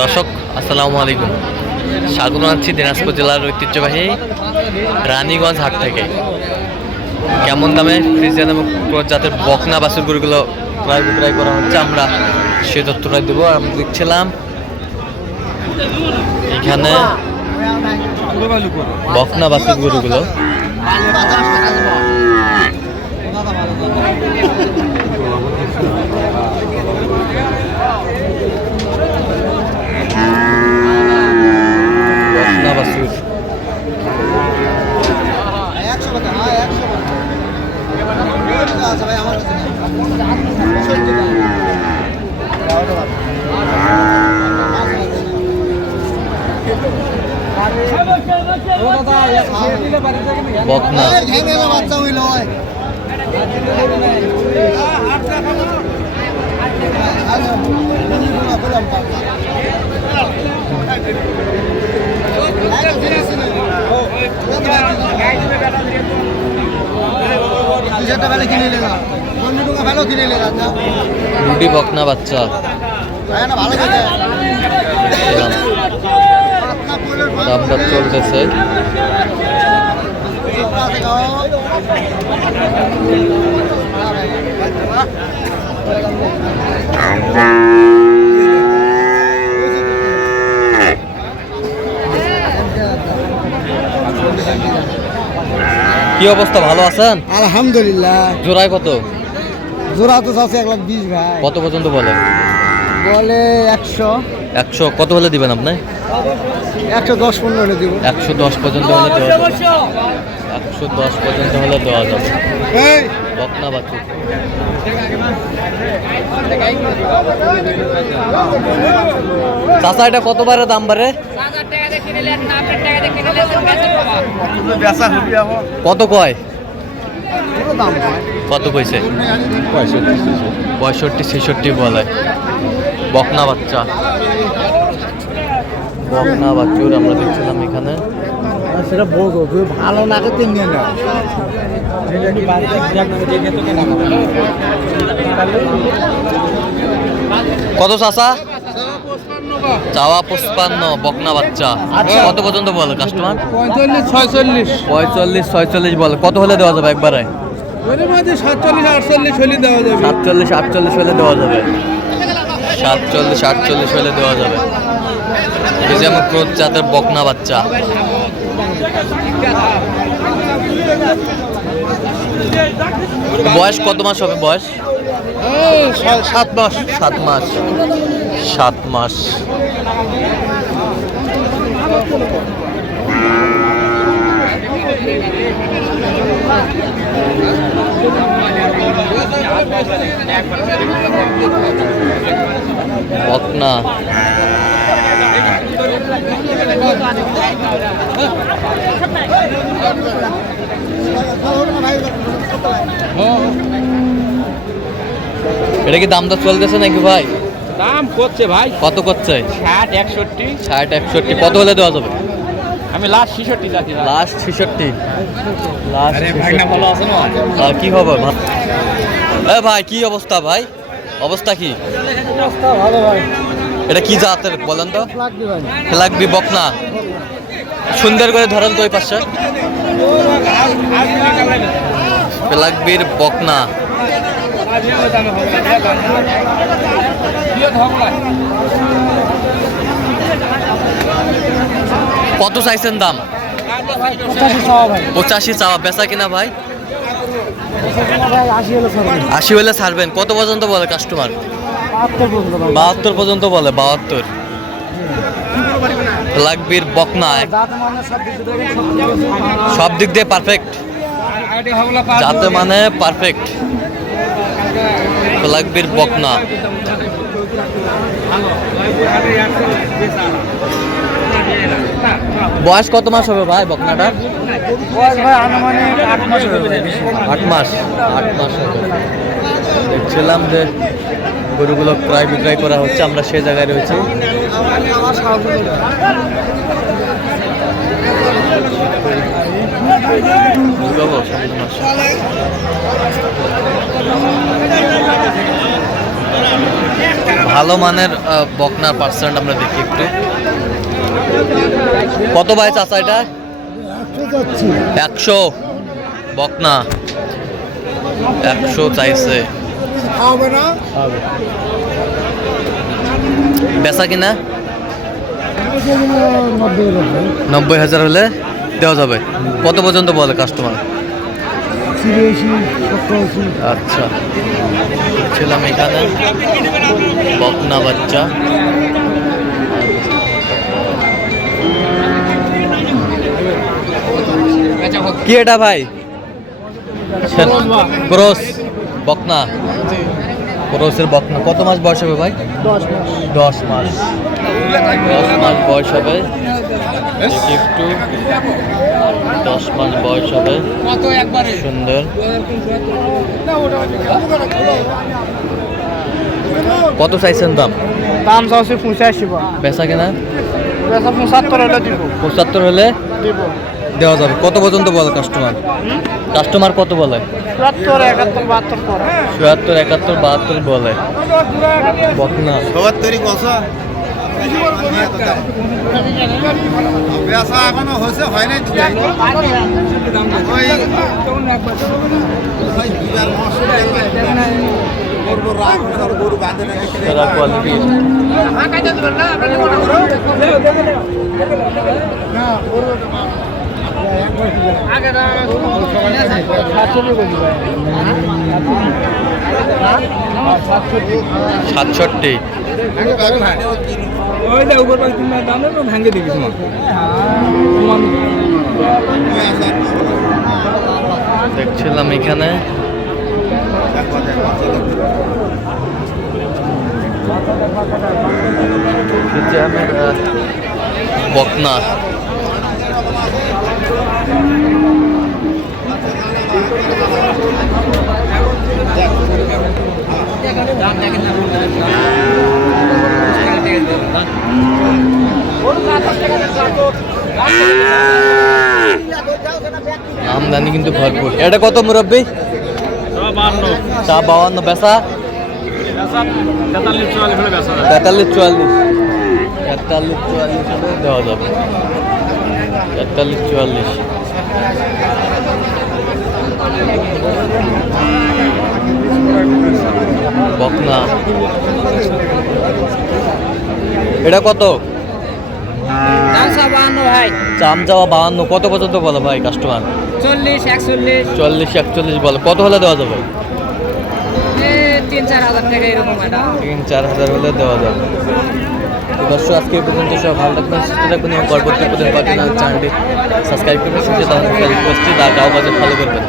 দর্শক আসসালামু আলাইকুম, স্বাগত জানাচ্ছি দিনাজপুর জেলার ঐতিহ্যবাহী রানীগঞ্জ হাট থেকে। কেমন দামে ফ্রিজিয়ান এবং ক্রস জাতের বকনা বাছুর গরুগুলো ক্রয় বিক্রয় করা হচ্ছে আমরা সে তথ্যটা দেবো। আমরা দেখছিলাম এখানে বকনা বাছুর গরুগুলো বকনা রুটি বকনা বাচ্চা দামটা চলতেছে। কি অবস্থা, ভালো আছেন? আলহামদুলিল্লাহ। জোড়ায় কত? জোড়া তো আছে 1,20,000 ভাই। কত পর্যন্ত বলে? বলে 100। 100 কত হলে দিবেন আপনি? 110-15 হলে দিব। 110 পর্যন্ত হলে দেওয়া যাবে। 110 পর্যন্ত হলে দেওয়া যাবে। বকনা বাছুর চাচা, এটা কত বারে দাম বাড়ে? কত কয়? কত কইছে? 65-66 বলে। বকনা বাচ্চা, বকনা বাছুর আমরা দেখছিলাম এখানে। সেটা বলবো ভালো না করতে নিয়ে না। কত চাচা? চাওয়া 55, বকনা বাচ্চা। কত পর্যন্ত বলে কাস্টমার? 45-46 বলে। কত হলে দেওয়া যাবে একবারে? 47-48 হলে দেওয়া যাবে। 47-48 হলে দেওয়া যাবে। 47-48 হলে দেওয়া যাবে। এই যে আমার ক্রোধ জাতের বকনা বাচ্চা। বয়স কত মাস হবে? বয়স 7 মাস। 7 মাস। 7 মাস। বকনা এটা কি দামটা চলতেছে নাকি ভাই? দাম করছে ভাই। কত করছে? 60-61। 60-61 কত হলে দেওয়া যাবে? আমি লাস্ট 66 যাচ্ছি। লাস্ট 66। লাস্ট ভালো আছে না? কি খবর ভাই? কি অবস্থা ভাই? অবস্থা কি? ভালো ভাই। এটা কি জাতের বলেন তো? লাগবে ভাই। লাগবে বকনা। সুন্দর করে ধরেন তো ওই পাশে। লাগবির বকনা। কত চাইছেন দাম? 85 চাওয়া। বেচা কিনা ভাই? 80 হলে ছাড়বেন। কত পর্যন্ত বলে কাস্টমার? 72 পর্যন্ত বলে। 72 লাগবির বকনা। সব দিক দিয়ে পারফেক্ট। যাতে মানে পারফেক্ট। লাগবির বকনা। বয়স কত মাস হবে ভাই বকনাটা? বয়স ভাই আনুমানিক 8 মাস হবে। 8 মাস। 8 মাস হবে। দেখছিলাম যে গরুগুলো ক্রয় বিক্রয় করা হচ্ছে, আমরা সে জায়গায় রয়েছি। ভালো মানের বকনার পার্সেন্ট আমরা দেখি একটু। কত ভাই চাচা এটা? 100 বকনা 100 চাইছে। বেচা কিনা 90,000 হলে দেওয়া যাবে। কত পর্যন্ত বলে কাস্টমার? আচ্ছা, ছিলাম এখানে বকনা বাচ্চা। কি এটা ভাই? ক্রস বকনা, ক্রসের বকনা। কত মাস বয়স হবে ভাই? 10 মাস। 10 মাস বয়স হবে একটু। 10 মাস বয়স হবে, সুন্দর। কত চাইছেন দাম? দাম চাচ্ছি 85। বেচা কেনা 75 হলে দিব। 75 হলে দিব দেওয়া যাবে। কত পর্যন্ত বলে কাস্টমার? কাস্টমার কত বলে? 74, 71, 72 করে। ৭৭, ৭১, ৭২ বলে বকনা। 72 কসা বেচা এখনো হয়েছে, হয় নাই। সেরা কোয়ালিটির। সাতষট্টি। দেখছিলাম এখানে বকনা। আমদানি কিন্তু ভরপুর। এটা কত মুরব্বী? 52। বেচা 43, 44 দেওয়া যাবে। 43, 44 বকনা। এটা কত? ভাই চাম যাওয়া 52। কত পর্যন্ত বলো ভাই কাস্টমার? 40, 41, 40, 41 বলে। কত হলে দেওয়া যাবে? 3-4 হাজার টাকা এরকম। 3-4 হাজার হলে দেওয়া যাবে। দর্শক আজকে এই পর্যন্ত। সব ভালো থাকবেন, সুস্থ থাকবেন এবং পরবর্তী প্রতিদিন পাওয়ার জন্য চ্যানেলটি সাবস্ক্রাইব করবেন। সুস্থ থাকবেন, রিকোয়েস্টটি গাঁও বাজার ফলো করবেন।